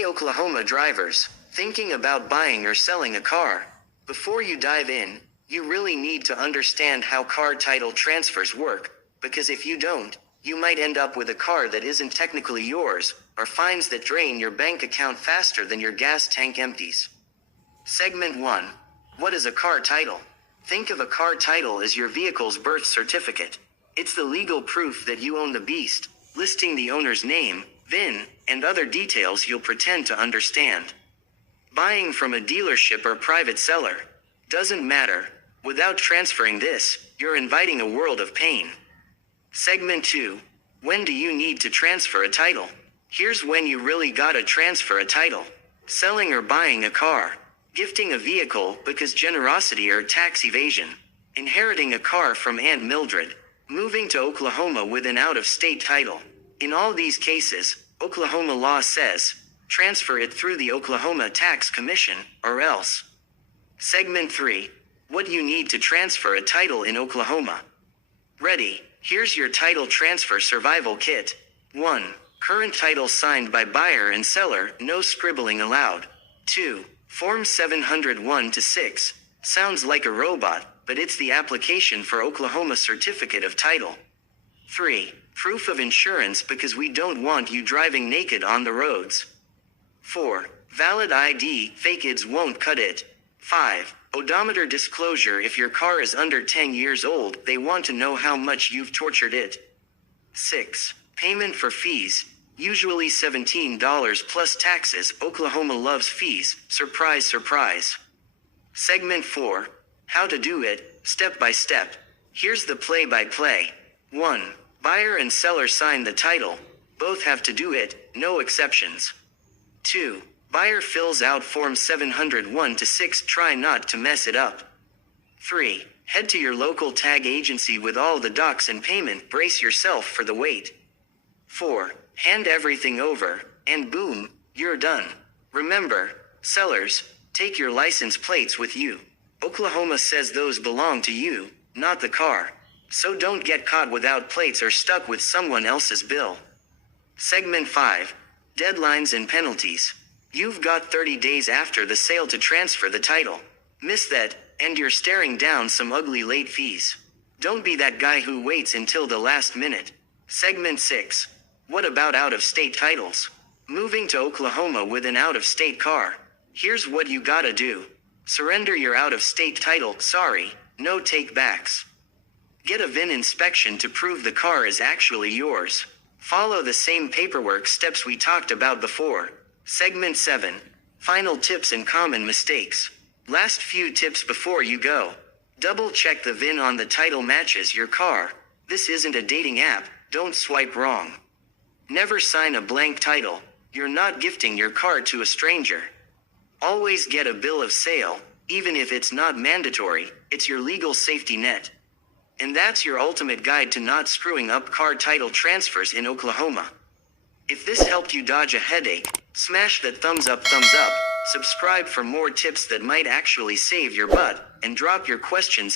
Hey Oklahoma drivers, thinking about buying or selling a car. Before you dive in, you really need to understand how car title transfers work, because if you don't, you might end up with a car that isn't technically yours, or fines that drain your bank account faster than your gas tank empties. Segment 1. What is a car title? Think of a car title as your vehicle's birth certificate. It's the legal proof that you own the beast, listing the owner's name, VIN, and other details you'll pretend to understand. Buying from a dealership or private seller doesn't matter. Without transferring this, you're inviting a world of pain. Segment 2. When do you need to transfer a title? Here's when you really gotta transfer a title. Selling or buying a car. Gifting a vehicle because generosity or tax evasion. Inheriting a car from Aunt Mildred. Moving to Oklahoma with an out-of-state title. In all these cases, Oklahoma law says, transfer it through the Oklahoma Tax Commission, or else. Segment 3. What do you need to transfer a title in Oklahoma? Ready, here's your title transfer survival kit. 1. Current title signed by buyer and seller, no scribbling allowed. 2. Form 701-6. Sounds like a robot, but it's the application for Oklahoma Certificate of Title. 3. Proof of insurance because we don't want you driving naked on the roads. 4. Valid ID, fake IDs won't cut it. 5. Odometer disclosure if your car is under 10 years old, they want to know how much you've tortured it. 6. Payment for fees, usually $17 plus taxes. Oklahoma loves fees, surprise surprise. Segment 4. How to do it, step by step. Here's the play-by-play. 1. Buyer and seller sign the title. Both have to do it, no exceptions. 2. Buyer fills out Form 701-6. Try not to mess it up. 3. Head to your local tag agency with all the docs and payment. Brace yourself for the wait. 4. Hand everything over, and boom, you're done. Remember, sellers, take your license plates with you. Oklahoma says those belong to you, not the car. So don't get caught without plates or stuck with someone else's bill. Segment 5. Deadlines and penalties. You've got 30 days after the sale to transfer the title. Miss that, and you're staring down some ugly late fees. Don't be that guy who waits until the last minute. Segment 6. What about out-of-state titles? Moving to Oklahoma with an out-of-state car. Here's what you gotta do. Surrender your out-of-state title. Sorry, no take-backs. Get a VIN inspection to prove the car is actually yours. Follow the same paperwork steps we talked about before. Segment 7. Final tips and common mistakes. Last few tips before you go. Double check the VIN on the title matches your car. This isn't a dating app, don't swipe wrong. Never sign a blank title. You're not gifting your car to a stranger. Always get a bill of sale, even if it's not mandatory, it's your legal safety net. And that's your ultimate guide to not screwing up car title transfers in Oklahoma. If this helped you dodge a headache, smash that thumbs up, subscribe for more tips that might actually save your butt, and drop your questions